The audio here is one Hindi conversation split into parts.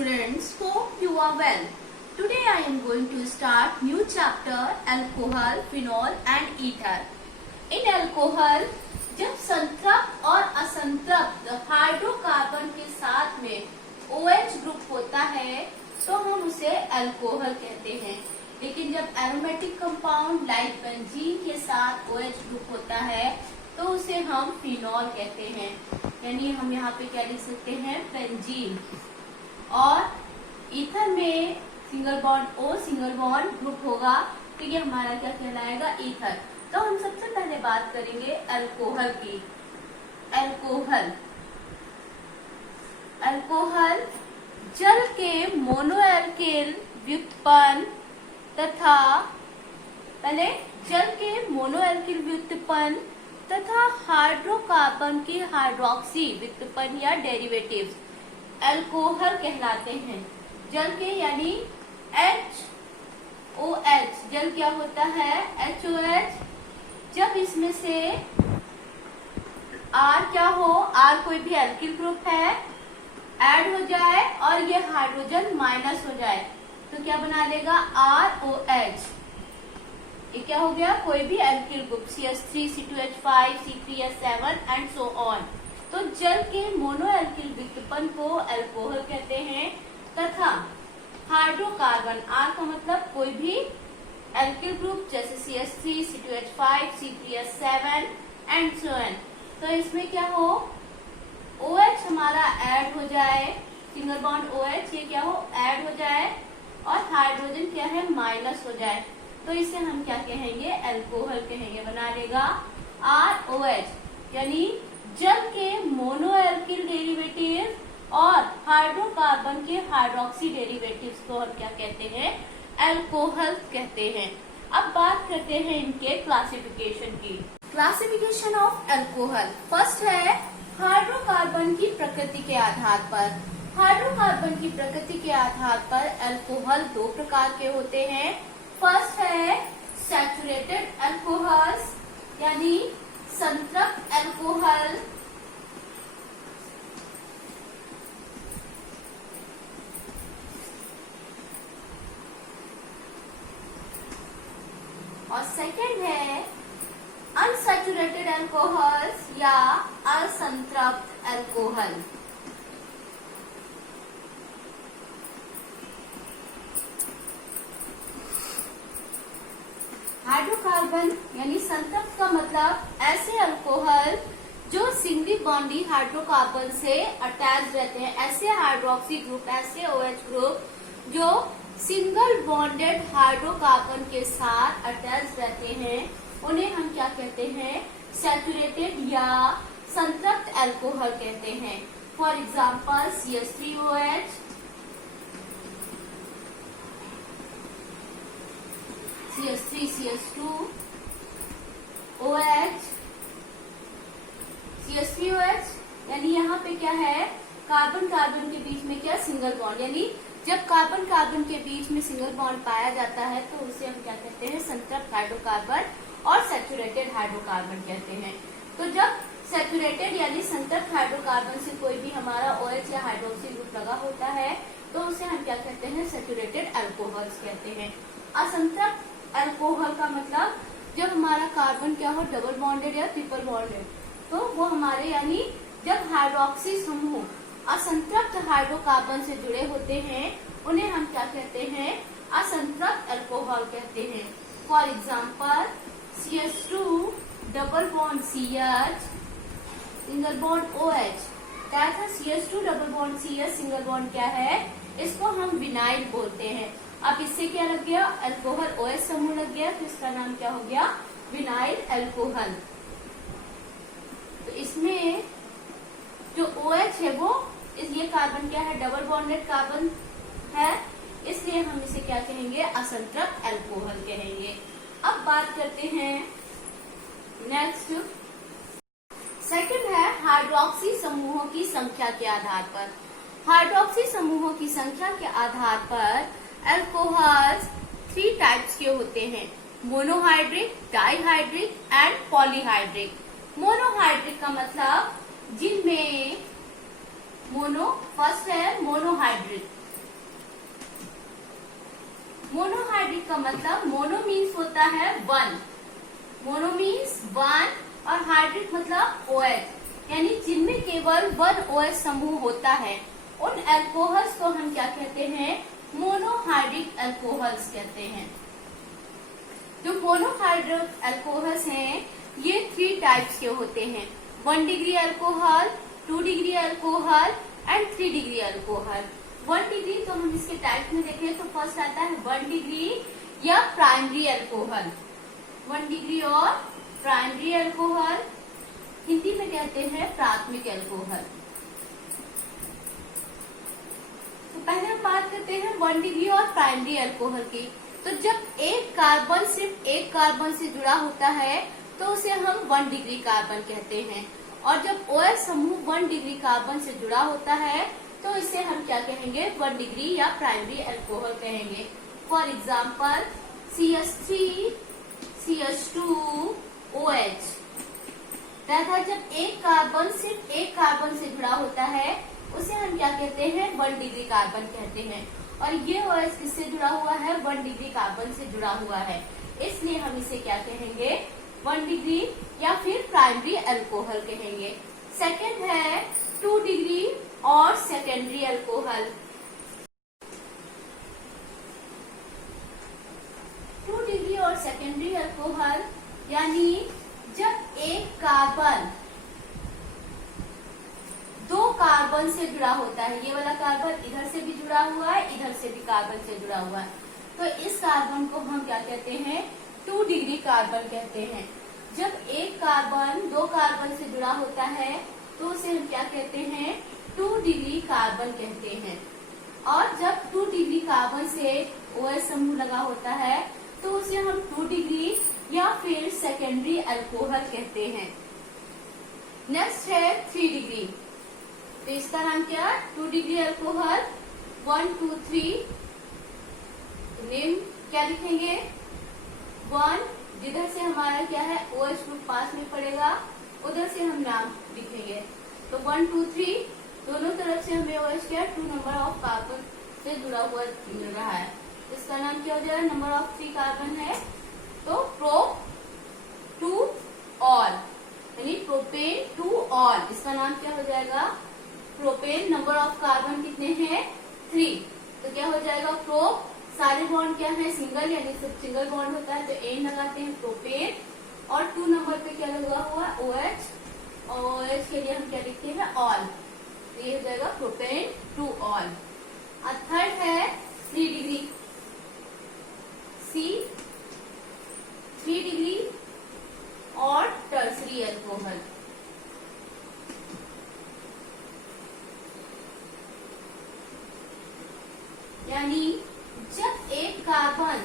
students, hope you are well. Today I am going to start new chapter alcohol, phenol and ether. In alcohol, जब संतृप्त और असंतृप्त हाइड्रोकार्बन के साथ में OH ग्रुप होता है तो हम उसे अल्कोहल कहते हैं। लेकिन जब एरोमेटिक कंपाउंड लाइक बेंजीन के साथ OH ग्रुप होता है तो उसे हम फिनॉल कहते हैं। यानी हम यहाँ पे क्या लिख सकते हैं, बेंजीन। और ईथर में single bond O single bond group होगा तो ये हमारा क्या कहलाएगा, ईथर। तो हम सबसे पहले बात करेंगे अल्कोहल की। अल्कोहल अल्कोहल जल के मोनोएल्किल व्युत्पन्न तथा पहले जल के मोनोएल्किल व्युत्पन्न तथा हाइड्रोकार्बन की हाइड्रोक्सी व्युत्पन्न या डेरिवेटिव्स अल्कोहल कहलाते हैं। जल के यानी HOH, जल क्या होता है, HOH। जब इसमें से R क्या हो, R कोई भी एल्किल ग्रुप है, ऐड हो जाए और ये हाइड्रोजन माइनस हो जाए तो क्या बना देगा, ROH। ये क्या हो गया, कोई भी alkyl group CH3, C2H5, C3H7 and so on. तो जल के मोनोएल्किल व्युत्पन्न को अल्कोहल कहते हैं तथा हाइड्रोकार्बन, R का मतलब कोई भी एल्किल ग्रुप जैसे CH3, C2H5, C3H7 and so on. तो इसमें क्या हो, OH हमारा ऐड हो जाए, सिंगल बॉन्ड OH ये क्या हो, ऐड हो जाए और हाइड्रोजन क्या है, माइनस हो जाए तो इसे हम क्या कहेंगे, अल्कोहल कहेंगे। बना देगा ROH। यानी जल के मोनोएल्किल डेरिवेटिव और हाइड्रोकार्बन के हाइड्रोक्सी डेरिवेटिव्स को हम क्या कहते हैं, अल्कोहल कहते हैं। अब बात करते हैं इनके क्लासिफिकेशन की। Classification of alcohol. फर्स्ट है हाइड्रोकार्बन की प्रकृति के आधार पर। हाइड्रोकार्बन की प्रकृति के आधार पर अल्कोहल दो प्रकार के होते हैं। फर्स्ट है सैचुरेटेड अल्कोहल्स यानी संतृप्त अल्कोहल। और सेकंड है अनसैचुरेटेड अल्कोहल्स या असंतृप्त अल्कोहल। हाइड्रोकार्बन यानी संतृप्त का मतलब ऐसे अल्कोहल जो सिंगली बॉन्डी हाइड्रोकार्बन से अटैच रहते हैं, ऐसे हाइड्रोक्सी ग्रुप, ऐसे OH ग्रुप जो सिंगल बॉन्डेड हाइड्रोकार्बन के साथ अटैच रहते हैं, उन्हें हम क्या कहते हैं, सैचुरेटेड या संतृप्त अल्कोहल कहते हैं। For example CH3OH, CH3, CH2, OH, CH3OH। यानी यहाँ पे क्या है, कार्बन कार्बन के बीच में क्या, सिंगल बॉन्ड। यानी जब कार्बन कार्बन के बीच में सिंगल बॉन्ड पाया जाता है तो उसे हम क्या कहते हैं, संतृप्त हाइड्रोकार्बन और सैचुरेटेड हाइड्रोकार्बन कहते हैं। तो जब सैचुरेटेड यानी संतृप्त हाइड्रोकार्बन से कोई भी हमारा OH या हाइड्रोक्सी ग्रुप लगा होता है तो उसे हम क्या कहते हैं, सैचुरेटेड अल्कोहल्स कहते हैं। असंतृप्त अल्कोहल का मतलब जब हमारा कार्बन क्या हो, डबल बॉन्डेड या ट्रिपल बॉन्डेड, तो वो हमारे यानी जब हाइड्रोक्सी समूह असंतृप्त हाइड्रोकार्बन से जुड़े होते हैं उन्हें हम क्या कहते हैं, असंतृप्त अल्कोहल कहते हैं। For example CH2 double bond CH single bond OH, क्या था, CH2 double bond CH single bond क्या है, इसको हम विनाइल बोलते हैं। अब इससे क्या लग गया, अल्कोहल OH समूह लग गया तो इसका नाम क्या हो गया, विनाइल अल्कोहल। तो इसमें जो OH है वो ये कार्बन क्या है, डबल बॉन्डेड कार्बन है, इसलिए हम इसे क्या कहेंगे, असंतृप्त अल्कोहल कहेंगे। अब बात करते हैं नेक्स्ट, सेकंड है हाइड्रोक्सी समूहों की संख्या के आधार पर। हाइड्रोक्सी समूहों की संख्या के आधार पर अल्कोहल्स 3 टाइप्स के होते हैं, monohydric, dihydric and polyhydric. Monohydric का मतलब जिनमें मोनो फर्स्ट है मोनोहाइड्रिक मोनोहाइड्रिक का मतलब मोनो मीन्स होता है वन, मोनो मीन्स वन, और हाइड्रिक मतलब OH, यानी जिनमें केवल वन OH समूह होता है उन अल्कोहल्स को हम क्या कहते हैं, मोनोहाइड्रिक अल्कोहल्स कहते हैं। जो मोनोहाइड्रिक अल्कोहल्स हैं ये 3 टाइप्स के होते हैं, 1 degree alcohol, 2 degree alcohol and 3 degree alcohol. 1 degree तो हम इसके टाइप में देखें तो फर्स्ट आता है 1 डिग्री या प्राइमरी अल्कोहल, 1 डिग्री और प्राइमरी अल्कोहल, हिंदी में कहते हैं प्राथमिक अल्कोहल। तो पहले हम बात करते हैं 1 डिग्री और प्राइमरी अल्कोहल की। तो जब एक कार्बन सिर्फ एक कार्बन से जुड़ा होता है तो उसे हम 1 डिग्री कार्बन कहते हैं, और जब OH समूह 1 डिग्री कार्बन से जुड़ा होता है तो इसे हम क्या कहेंगे, 1 डिग्री या प्राइमरी अल्कोहल कहेंगे। For example CH3, CH2, OH तथा जब एक कार्बन सिर्फ एक कार्बन से जुड़ा होता है उसे हम क्या कहते हैं, 1 डिग्री कार्बन कहते हैं, और ये OH किससे जुड़ा हुआ है, 1 डिग्री कार्बन से जुड़ा हुआ है, इसलिए हम इसे क्या कहेंगे, 1 डिग्री या फिर प्राइमरी अल्कोहल कहेंगे। सेकंड है 2 डिग्री और सेकेंडरी अल्कोहल। 2 डिग्री और सेकेंडरी अल्कोहल यानी जब एक कार्बन 2 कार्बन से जुड़ा होता है, ये वाला कार्बन इधर से भी जुड़ा हुआ है, इधर से भी कार्बन से जुड़ा हुआ है, तो इस कार्बन को हम क्या कहते हैं, 2 डिग्री कार्बन कहते हैं। जब एक कार्बन 2 कार्बन से जुड़ा होता है तो उसे हम क्या कहते हैं, 2 डिग्री कार्बन कहते हैं, और जब 2 डिग्री कार्बन से OH समूह लगा होता है तो उसे हम 2 डिग्री या फिर सेकेंडरी अल्कोहल कहते हैं। नेक्स्ट है 3 डिग्री, तो इसका नाम क्या, 2 डिग्री अल्कोहल, 1 2 3, नेम क्या लिखेंगे, 1 जिधर से हमारा क्या है OH ग्रुप पास में पड़ेगा उधर से हम नाम लिखेंगे, तो 1 2 3 दोनों तरफ से हमें OH क्या 2 नंबर ऑफ कार्बन से जुड़ा हुआ मिल रहा है, इसका नाम क्या हो जाएगा, नंबर ऑफ 3 कार्बन है तो प्रो 2 ऑल, यानी प्रोपेन 2 ऑल, इसका नाम क्या हो जाएगा, प्रोपेन। नंबर ऑफ कार्बन कितने हैं, 3, तो क्या हो जाएगा, प्रो, सारे बॉन्ड क्या है सिंगल, यानी सिर्फ सिंगल बॉन्ड होता है तो एन लगाते हैं प्रोपेन, और 2 नंबर पे क्या लगा हुआ है OH, और OH के लिए हम क्या लिखते हैं ऑल, तो ये हो जाएगा प्रोपेन 2 ऑल। थर्ड है 3 डिग्री, C 3 डिग्री और टर्सरी अल्कोहल। यानी जब एक कार्बन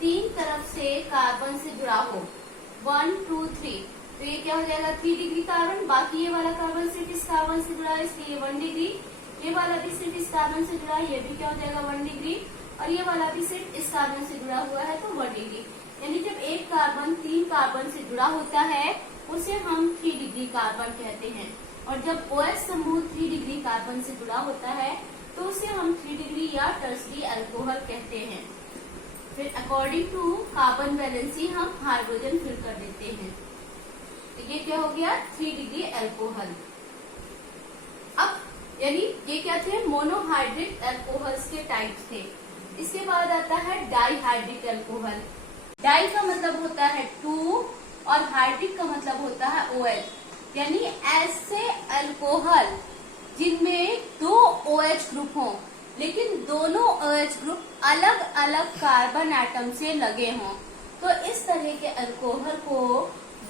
3 तरफ से कार्बन से जुड़ा हो, 1 2 3, तो ये क्या हो जाएगा 3 डिग्री कार्बन, बाकी ये वाला कार्बन सिर्फ इस कार्बन से जुड़ा है इसलिए 1 डिग्री, ये वाला भी सिर्फ इस कार्बन से जुड़ा है ये भी क्या हो जाएगा 1 डिग्री, और ये वाला भी सिर्फ इस कार्बन से जुड़ा हुआ है तो 1 डिग्री। यानी जब एक कार्बन 3 कार्बन से जुड़ा होता है उसे हम 3 डिग्री कार्बन कहते हैं, और जब OH समूह 3 डिग्री कार्बन से जुड़ा होता है तो उसे हम 3 डिग्री या टर्सरी अल्कोहल कहते हैं। फिर अकॉर्डिंग टू कार्बन वैलेंसी हम हाइड्रोजन फिल कर देते हैं, तो ये क्या हो गया 3 डिग्री अल्कोहल। अब यानी ये क्या थे, मोनोहाइड्रिक अल्कोहल्स के टाइप्स थे। इसके बाद आता है डाईहाइड्रिक अल्कोहल। डाई का मतलब होता है 2 और हाइड्रिक का मतलब होता है OH, यानी ऐसे अल्कोहल जिनमें 2 OH ग्रुप हों लेकिन दोनों OH ग्रुप अलग अलग कार्बन एटम से लगे हों, तो इस तरह के अल्कोहल को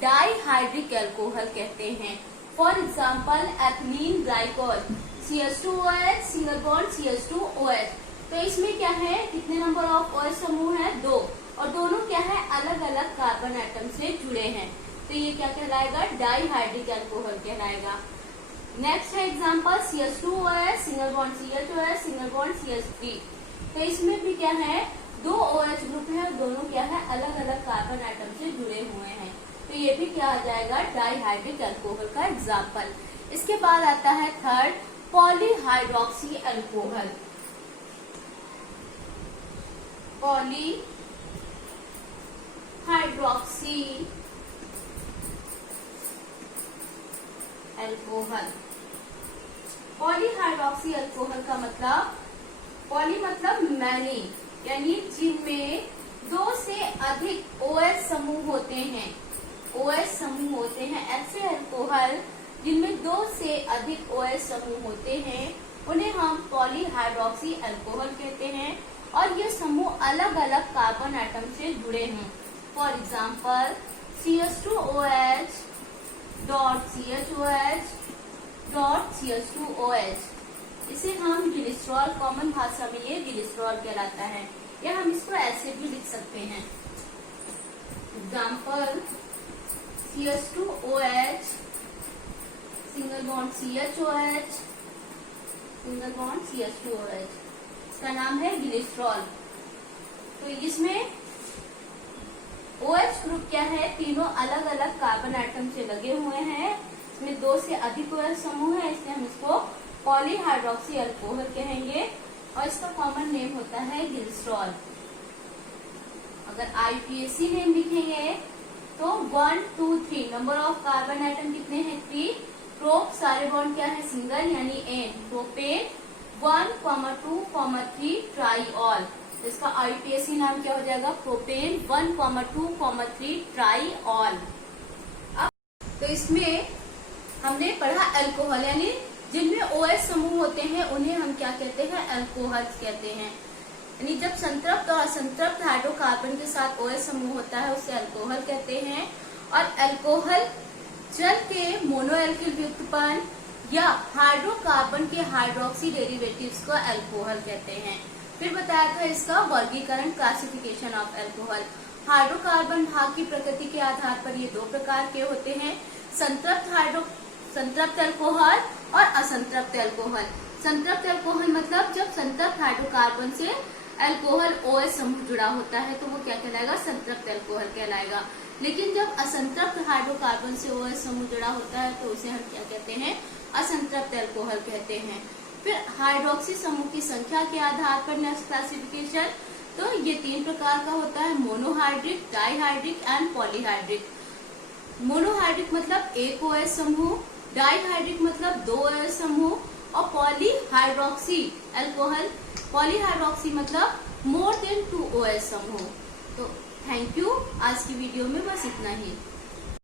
डाईहाइड्रिक अल्कोहल कहते हैं। For example ethylene glycol, CH2OH single bond CH2OH, तो इसमें क्या है कितने नंबर ऑफ OH समूह है 2, और दोनों क्या है अलग अलग कार्बन एटम से जुड़े हैं, तो ये क्या कहलाएगा डाईहाइड्रिक अल्कोहल कहलाएगा। नेक्स्ट है example CH2OH single bond CH2OH single bond CH3, तो इसमें भी क्या है 2 OH ग्रुप है और दोनों क्या है अलग अलग कार्बन एटम से जुड़े हुए हैं, तो ये भी क्या आ जाएगा डाईहाइड्रिक अल्कोहल का एग्जाम्पल। इसके बाद आता है third polyhydroxy alcohol. Poly hydroxy alcohol. Polyhydroxy alcohol का मतलब, पॉली मतलब मैनी, यानी जिनमें 2 से अधिक OH समूह होते हैं। OH समूह होते हैं, ऐसे अल्कोहल जिनमें 2 से अधिक OH समूह होते हैं उन्हें हम पॉलीहाइड्रोक्सी अल्कोहल कहते हैं। और ये समूह अलग अलग कार्बन एटम से जुड़े हैं। For example CH2OH dot CHOH dot CH2OH, इसे हम ग्लिसरॉल, कॉमन भाषा में ये ग्लिसरॉल कहलाता है, या हम इसको ऐसे भी लिख सकते हैं। Example CH2OH single bond CHOH single bond CH2OH, इसका नाम है ग्लिसरॉल। तो इसमें OH ग्रुप क्या है, तीनों अलग अलग कार्बन एटम से लगे हुए हैं, इसमें 2 से अधिक OH समूह है, इसलिए हम इसको पॉलीहाइड्रोक्सी अल्कोहल कहेंगे और इसका कॉमन नेम होता है ग्लिसरॉल। अगर IUPAC नेम लिखेंगे तो 1 2 3 नंबर ऑफ कार्बन एटम कितने हैं, 3। प्रोप सारे बॉन्ड क्या है, सिंगल यानी N, प्रोपेन 1, 2, 3 ट्राईऑल, इसका IUPAC नाम क्या हो जाएगा, प्रोपेन 1, 2, 3 ट्राईऑल। अब तो इसमें हमने पढ़ा अल्कोहल, यानी जिनमें OH समूह होते हैं उन्हें हम क्या कहते हैं, अल्कोहल कहते हैं। यानी जब संतृप्त और असंतृप्त हाइड्रोकार्बन के साथ OH समूह होता है उसे अल्कोहल कहते हैं। और अल्कोहल जल के मोनोएल्किल व्युत्पन्न या हाइड्रोकार्बन के हाइड्रोक्सी डेरिवेटिव्स को अल्कोहल कहते हैं। फिर बताया था इसका वर्गीकरण, क्लासिफिकेशन ऑफ अल्कोहल। हाइड्रोकार्बन भाग की प्रकृति के आधार पर ये 2 प्रकार के होते हैं, संतृप्त अल्कोहल और असंतृप्त अल्कोहल। संतृप्त अल्कोहल मतलब जब संतृप्त हाइड्रोकार्बन से अल्कोहल OH समूह जुड़ा होता है तो वो क्या कहलाएगा, संतृप्त अल्कोहल कहलाएगा। लेकिन जब असंतृप्त हाइड्रोकार्बन से OH समूह जुड़ा होता है तो उसे हम क्या कहते हैं, असंतृप्त अल्कोहल कहते हैं। फिर हाइड्रोक्सी समूह की संख्या के आधार पर नेक्स्ट क्लासिफिकेशन, तो ये 3 प्रकार का होता है, monohydric, dihydric and polyhydric. Monohydric मतलब एक OH समूह, डाइहाइड्रिक मतलब 2 OH समूह, और पॉलीहाइड्रोक्सी अल्कोहल, पॉलीहाइड्रोक्सी मतलब मोर देन 2 OH समूह। तो थैंक यू, आज की वीडियो में बस इतना ही।